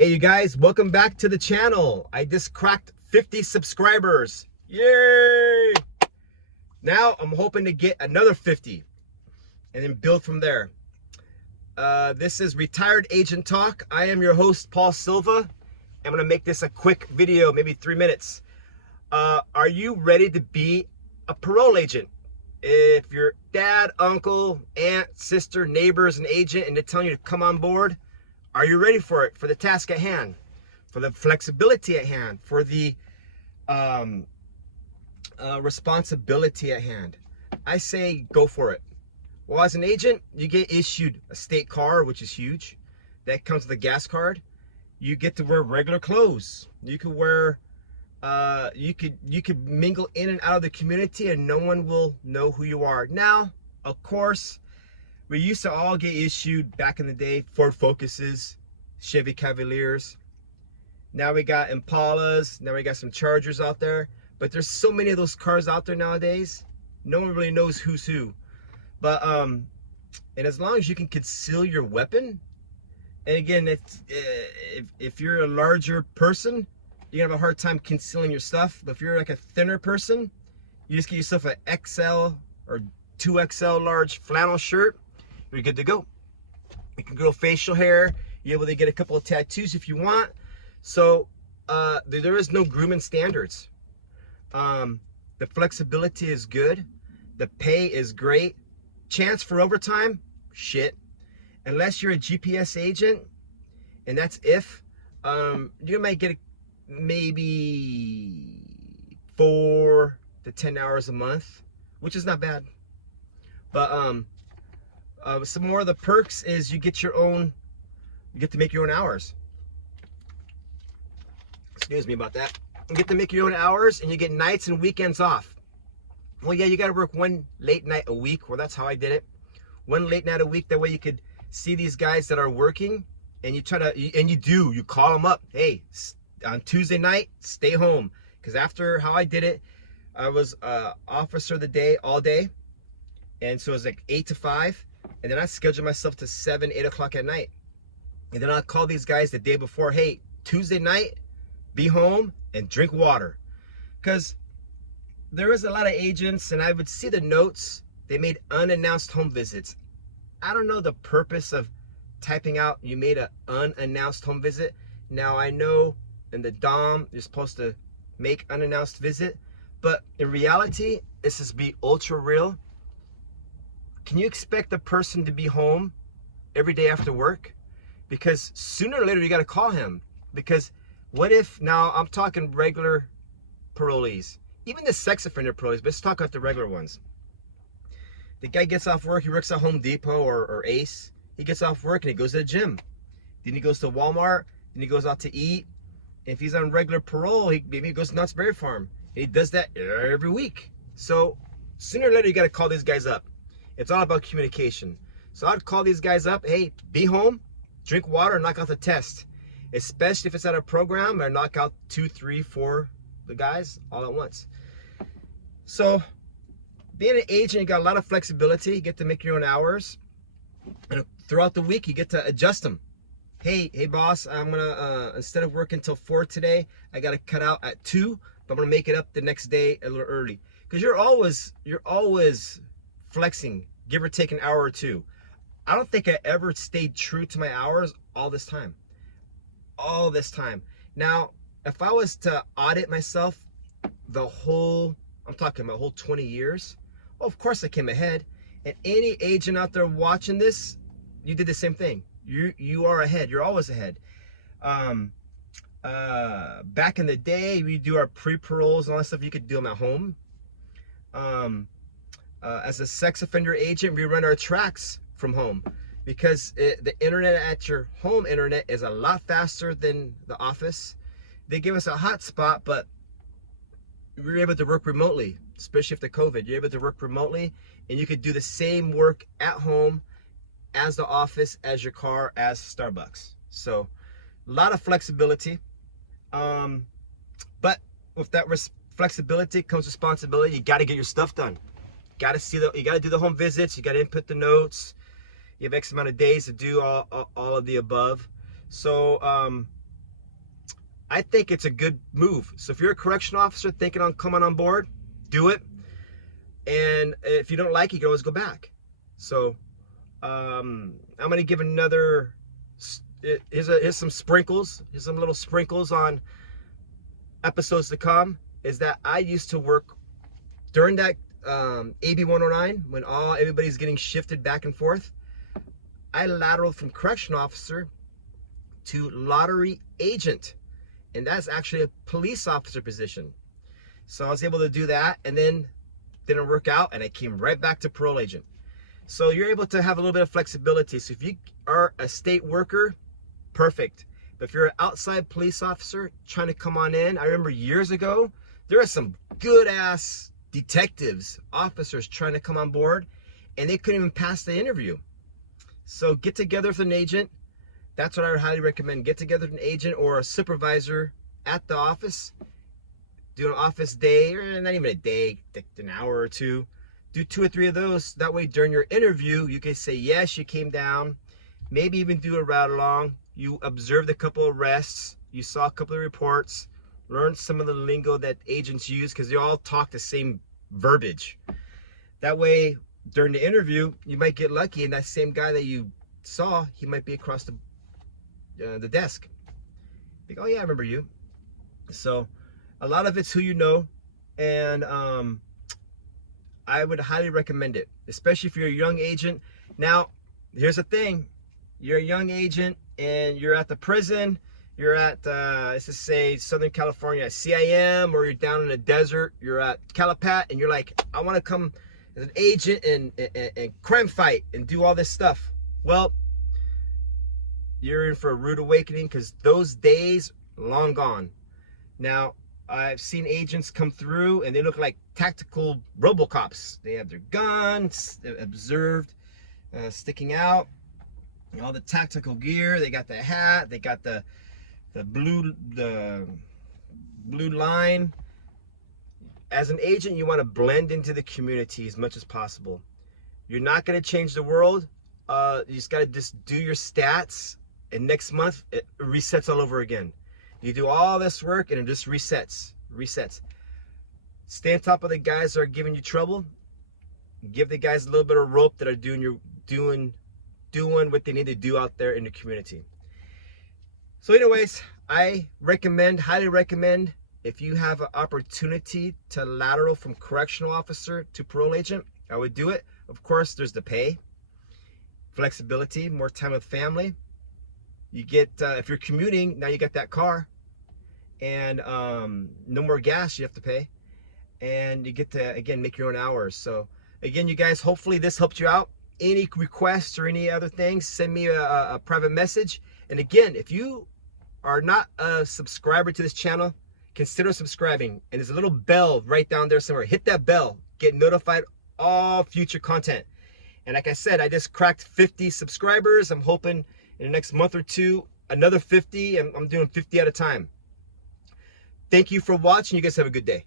Hey you guys, welcome back to the channel. I just cracked 50 subscribers. Yay! Now I'm hoping to get another 50 and then build from there. This is Retired Agent Talk. I am your host, Paul Silva. I'm gonna make this a quick video, maybe 3 minutes. Are you ready to be a parole agent? If your dad, uncle, aunt, sister, neighbor is an agent and they're telling you to come on board, are you ready for it? For the task at hand, for the flexibility at hand, for the responsibility at hand? I say go for it. Well, as an agent, you get issued a state car, which is huge. That comes with a gas card. You get to wear regular clothes. You could wear, you could mingle in and out of the community, and no one will know who you are. Now, of course, we used to all get issued back in the day Ford Focuses, Chevy Cavaliers. Now we got Impalas. Now we got some Chargers out there. But there's so many of those cars out there nowadays. No one really knows who's who. But and as long as you can conceal your weapon, and again, it's, if you're a larger person, you're gonna have a hard time concealing your stuff. But if you're like a thinner person, you just get yourself an XL or 2XL large flannel shirt. You're good to go. You can grow facial hair. You're able to get a couple of tattoos if you want. So there is no grooming standards. The flexibility is good. The pay is great. Chance for overtime? Shit. Unless you're a GPS agent, and that's if, you might get maybe 4 to 10 hours a month, which is not bad. But some more of the perks is you get to make your own hours. Excuse me about that. You get to make your own hours, and you get nights and weekends off. Well, yeah, you got to work one late night a week. Well, that's how I did it. One late night a week. That way you could see these guys that are working, and you call them up. Hey, on Tuesday night, stay home. Because after how I did it, I was officer of the day all day. And so it was like 8 to 5. And then I scheduled myself to 7, 8 o'clock at night. And then I'll call these guys the day before. Hey, Tuesday night, be home and drink water. Because there is a lot of agents, and I would see the notes. They made unannounced home visits. I don't know the purpose of typing out you made an unannounced home visit. Now I know in the DOM you're supposed to make unannounced visit. But in reality, this is be ultra real. Can you expect a person to be home every day after work? Because sooner or later you got to call him. Because what if, now I'm talking regular parolees, even the sex offender parolees, but let's talk about the regular ones. The guy gets off work, he works at Home Depot or Ace. He gets off work and he goes to the gym. Then he goes to Walmart, then he goes out to eat. And if he's on regular parole, maybe he goes to Knott's Berry Farm. And he does that every week. So sooner or later you got to call these guys up. It's all about communication. So I'd call these guys up. Hey, be home, drink water, and knock out the test. Especially if it's at a program, or knock out 2, 3, 4 the guys all at once. So being an agent, you got a lot of flexibility. You get to make your own hours. And throughout the week, you get to adjust them. Hey boss, I'm gonna, instead of working till 4 today, I gotta cut out at 2, but I'm gonna make it up the next day a little early. Because you're always flexing, give or take an hour or 2. I don't think I ever stayed true to my hours all this time. Now, if I was to audit myself I'm talking my whole 20 years, well, of course I came ahead. And any agent out there watching this, you did the same thing. You are ahead. You're always ahead. Back in the day, we do our pre-paroles and all that stuff. You could do them at home. As a sex offender agent, we run our tracks from home because the internet at your home internet is a lot faster than the office. They give us a hotspot, but we were able to work remotely, especially after COVID. You're able to work remotely, and you could do the same work at home as the office, as your car, as Starbucks. So a lot of flexibility. But with that flexibility comes responsibility. You got to get your stuff done. You got to do the home visits. You got to input the notes. You have X amount of days to do all of the above. So I think it's a good move. So if you're a correctional officer thinking on coming on board, do it. And if you don't like it, you can always go back. So I'm going to give another, here's some sprinkles. Here's some little sprinkles on episodes to come. Is that I used to work during that AB 109 when everybody's getting shifted back and forth. I lateraled from correctional officer to lottery agent. And that's actually a police officer position. So I was able to do that, and then didn't work out, and I came right back to parole agent. So you're able to have a little bit of flexibility. So if you are a state worker, perfect. But if you're an outside police officer trying to come on in, I remember years ago, there are some good ass detectives, officers trying to come on board, and they couldn't even pass the interview. So get together with an agent. That's what I would highly recommend. Get together with an agent or a supervisor at the office. Do an office day, or not even a day, an hour or two. Do 2 or 3 of those. That way during your interview, you can say, yes, you came down. Maybe even do a ride along. You observed a couple of arrests. You saw a couple of reports. Learned some of the lingo that agents use, because they all talk the same verbiage. That way, during the interview, you might get lucky, and that same guy that you saw, he might be across the desk. Like, oh yeah, I remember you. So a lot of it's who you know, and I would highly recommend it, especially if you're a young agent. Now, here's the thing. You're a young agent and you're at the prison, you're at, let's just say Southern California at CIM, or you're down in the desert, you're at Calipat, and you're like, I want to come as an agent and crime fight and do all this stuff. Well, you're in for a rude awakening, because those days long gone. Now, I've seen agents come through and they look like tactical RoboCops. They have their guns, observed, sticking out, all the tactical gear. They got the hat. They got the blue line. As an agent, you want to blend into the community as much as possible. You're not going to change the world. You just got to just do your stats, and next month it resets all over again. You do all this work and it just resets. Stay on top of the guys that are giving you trouble. Give the guys a little bit of rope that are doing what they need to do out there in the community. So anyways, I highly recommend, if you have an opportunity to lateral from correctional officer to parole agent, I would do it. Of course, there's the pay, flexibility, more time with family. You get, if you're commuting, now you get that car, and no more gas you have to pay, and you get to, again, make your own hours. So again, you guys, hopefully this helped you out. Any requests or any other things, send me a private message. And again, if you are not a subscriber to this channel, consider subscribing. And there's a little bell right down there somewhere. Hit that bell, get notified all future content. And like I said, I just cracked 50 subscribers. I'm hoping in the next month or two, another 50, and I'm doing 50 at a time. Thank you for watching. You guys have a good day.